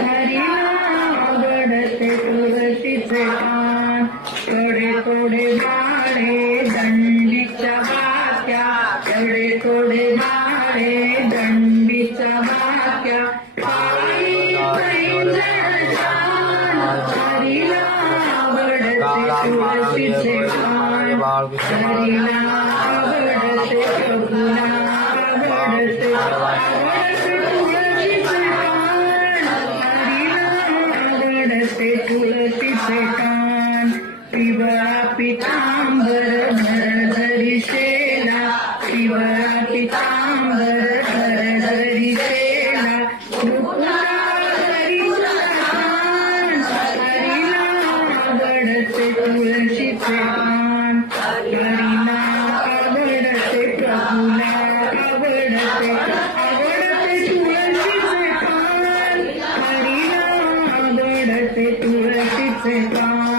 हरीला आवडते तुळशीचे पान थोडे थोडे बाळे दंडीच्या बाक्या एवढे थोडे बाळे दंडीच्या बाक्या पायी पैंजण छान हरीला आवडते तुळशीचे पान हरीला आवडते प्रभूला आवडते तुळशीचे कान पिवळा पितांबर धरी शेला पिवळा पितांबर धरी शेला हरीला आवडते तुळशीचे कान हरीला आवडते प्रभूला आवडते तुळशीचे कान हरीला आवडते तुळशीचे कान